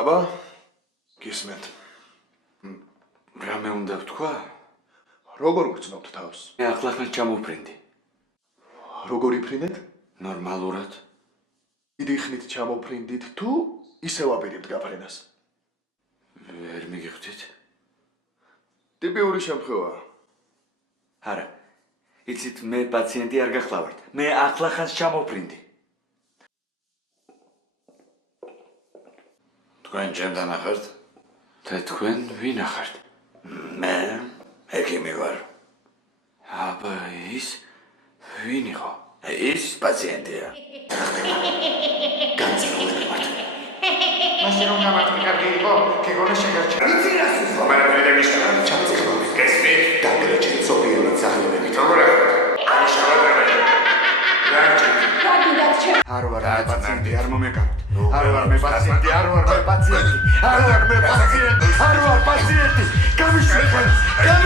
აბა, გისმენთ. რამე უნდა ვთქვა? როგორ გრძნობთ თავს? მე ახლახან ჩამოვფრინდი. როგორ იფრინეთ? ნორმალურად. დიდი ხნით ჩამოვფრინდით თუ ისევ აპირებთ გაფრენას? ვერ მიგხვდით? ტიპიური შემთხვევაა. არა. იცით, მე პაციენტი არ გახლავართ. მე ახლახანს ჩამოვფრინდი. თქვენ ჩემთან ახართ? და თქვენ ვინ ახართ? მე ექიმი ვარ. აბა ის ვინ იყო? ის პაციენტია. განსხვავებული ვართ. მაშინ რომ გამარტი კარგი იყო, გეგონა შეგარჩა. იცი რას უზო? მაგრამ მიშალა ჩამწიხნოვი. გესმით? დაგრეჭი ზოგიერთ სახლებებით. როგორ არის შევადრებე? არ ვარ მე პაციენტი, არ მომეკაროთ. არ ვარ მე პაციენტი, არ ვარ მე პაციენტი. არ ვარ მე პაციენტი, არ ვარ პაციენტი. გამიშვილეთ.